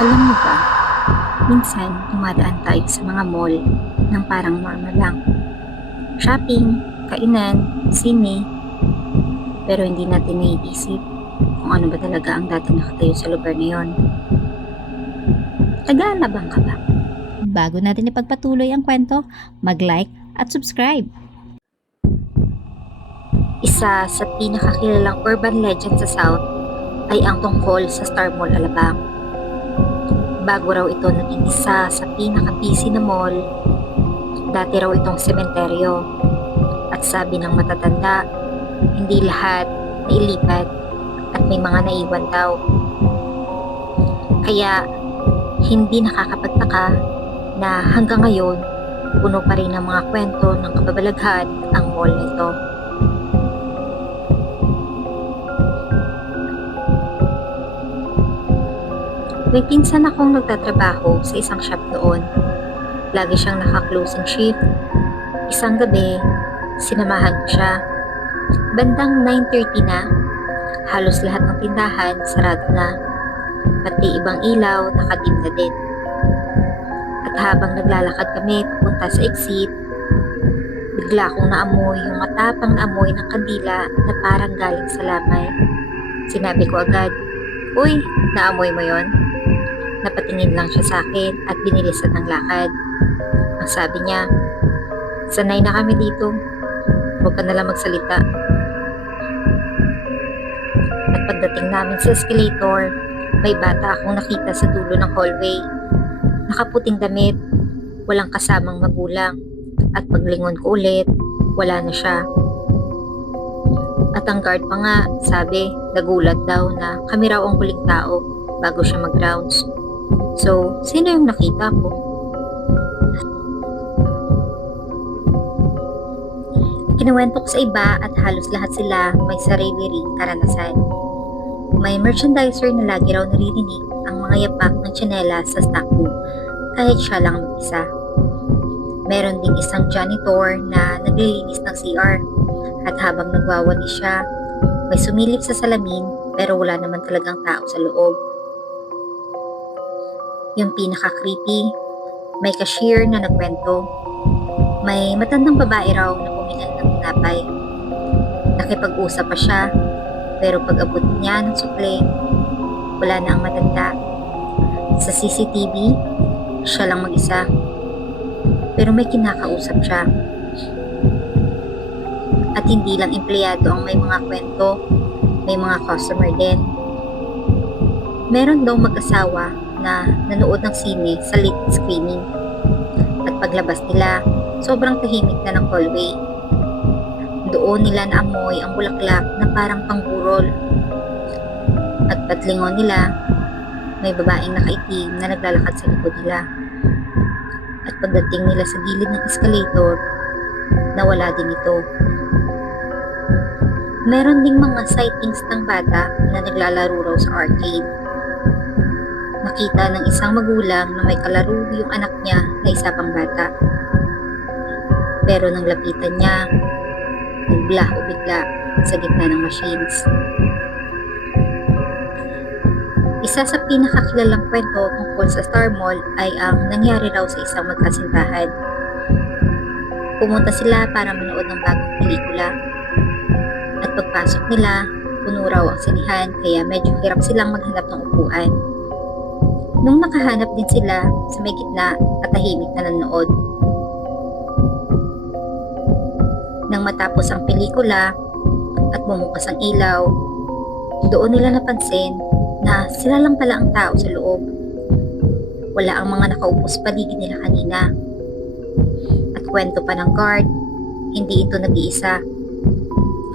Alam mo ba, minsan dumadaan tayo sa mga mall ng parang normal lang. Shopping, kainan, sine, pero hindi natin naiisip kung ano ba talaga ang dati nakatayo sa lugar na yon. Nag-aalabang ka ba? Bago natin ipagpatuloy ang kwento, mag-like at subscribe. Isa sa pinakakilalang urban legend sa South ay ang tungkol sa Star Mall Alabang. Bago raw ito naging isa sa pinaka-busy na mall, dati raw itong sementeryo. At sabi ng matatanda, hindi lahat nailipat at may mga naiwan daw. Kaya hindi nakakapagtaka na hanggang ngayon, puno pa rin ng mga kwento ng kababalaghan ang mall nito. May pinsan akong nagtatrabaho sa isang shop doon. Lagi siyang naka-closing shift. Isang gabi, sinamahan ko siya. Bandang 9:30 na, halos lahat ng tindahan sarado na. Pati ibang ilaw nakadim na din. At habang naglalakad kami papunta sa exit, bigla akong naamoy yung matapang na amoy ng kandila na parang galing sa lamay. Sinabi ko agad, "Uy, naamoy mo yon?" Napatingin lang siya sa akin at binilisan ng lakad. Ang sabi niya, "Sanay na kami dito. Huwag ka nalang magsalita." At pagdating namin sa escalator, may bata akong nakita sa dulo ng hallway. Nakaputing damit, walang kasamang magulang. At paglingon ko ulit, wala na siya. At ang guard pa nga, sabi, nagulat daw na kami raw ang huling tao bago siya mag-rounds. So, sino yung nakita ko? Kinuwento ko sa iba at halos lahat sila may sarili ring karanasan. May merchandiser na lagi raw naririnig ang mga yapak ng tsinelas sa stock room kahit siya lang mag-isa. Meron ding isang janitor na naglilinis ng CR at habang nagwawalis siya, may sumilip sa salamin pero wala naman talagang tao sa loob. Yung pinaka-creepy, may cashier na nagkwento. May matandang babae raw na pumilan ng tinapay. Nakipag-usap pa siya, pero pag abot niya ng sukle, wala na ang matanda. Sa CCTV, siya lang mag-isa. Pero may kinakausap siya. At hindi lang empleyado ang may mga kwento, may mga customer din. Meron daw mag-asawa na nanood ng sine sa late screening. At paglabas nila, sobrang tahimik na ng hallway. Doon nila naamoy ang bulaklak na parang pangburol. At paglingon nila, may babaeng nakaitim na naglalakad sa likod nila. At pagdating nila sa gilid ng escalator, nawala din ito. Meron ding mga sightings ng bata na naglalaro raw sa arcade. Nakita ng isang magulang na may kalaro yung anak niya na isa pang bata. Pero nang lapitan niya, naglaho bigla sa gitna ng machines. Isa sa pinakakilalang kwento tungkol sa Star Mall ay ang nangyari raw sa isang magkasintahan. Pumunta sila para manood ng bagong pelikula. At pagpasok nila, puno raw ang sinihan kaya medyo hirap silang maghanap ng upuan. Nung nakahanap din sila sa may gitna at tahimik na nanood. Nang matapos ang pelikula at bumukas ang ilaw, doon nila napansin na sila lang pala ang tao sa loob. Wala ang mga nakaupo sa paligid nila kanina. At kwento pa ng guard, hindi ito nag-iisa.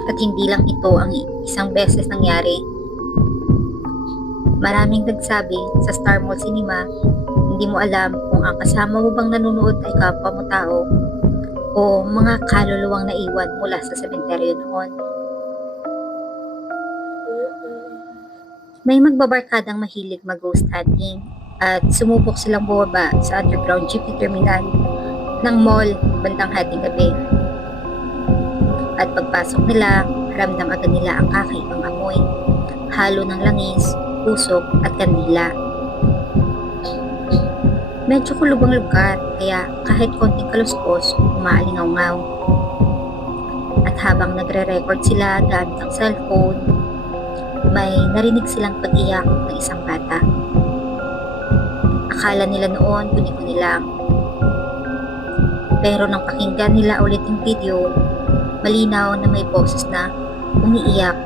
At hindi lang ito ang isang beses nangyari. Maraming nagsabi sa Star Mall Cinema, hindi mo alam kung ang kasama mo bang nanonood ay kapwa mo tao o mga kaluluwang naiwan mula sa sementeryo noon. May magbabarkadang mahilig mag-ghost hunting at sumubok silang bumaba sa underground jeepney terminal ng mall bandang hating gabi. At pagpasok nila, ramdam agad nila ang kakaibang amoy, halo ng langis, usok at kandila. Medyo kulubang lugar, kaya kahit konting kaluskos, umaalingaw-ngaw. At habang nagre-record sila gamit ang cellphone, may narinig silang pag-iyak ng isang bata. Akala nila noon guni-guni lang. Pero nang pakinggan nila ulit yung video, malinaw na may boses na umiiyak.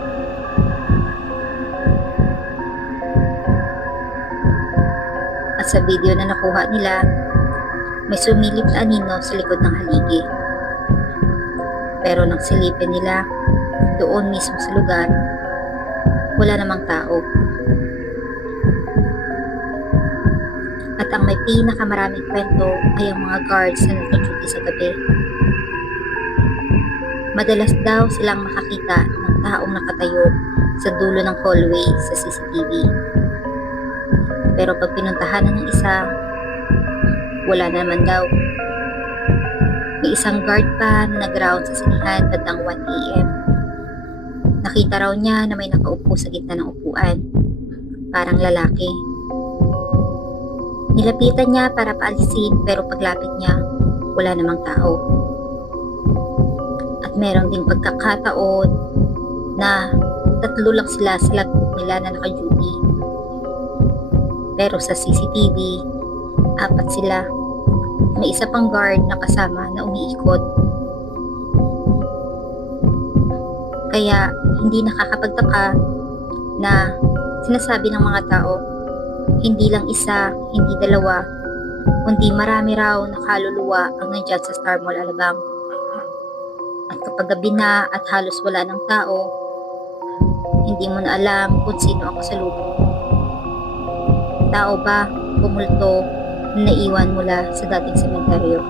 At sa video na nakuha nila, may sumilip na anino sa likod ng haligi. Pero nang silipin nila, doon mismo sa lugar, wala namang tao. At ang may pinakamaraming kwento ay ang mga guards na naka-duty sa gabi. Madalas daw silang makakita ng taong nakatayo sa dulo ng hallway sa CCTV. Pero pag pinuntahan na ng isa, wala na naman daw. May isang guard pa na nag-round sa sinihan bandang 1 AM. Nakita raw niya na may nakaupo sa gitna ng upuan. Parang lalaki. Nilapitan niya para paalisin pero paglapit niya, wala namang tao. At meron ding pagkakataon na 3 lang sila sa lagpo nila na naka-duty. Pero sa CCTV, 4 sila. May isa pang guard na kasama na umiikot. Kaya hindi nakakapagtaka na sinasabi ng mga tao, hindi lang isa, hindi dalawa, kundi marami raw na kaluluwa ang nandyan sa Star Mall Alabang. At kapag gabi na at halos wala ng tao, hindi mo na alam kung sino ang kasalubong mo. Tao ba, bumulto, na naiwan mula sa dating sementeryo.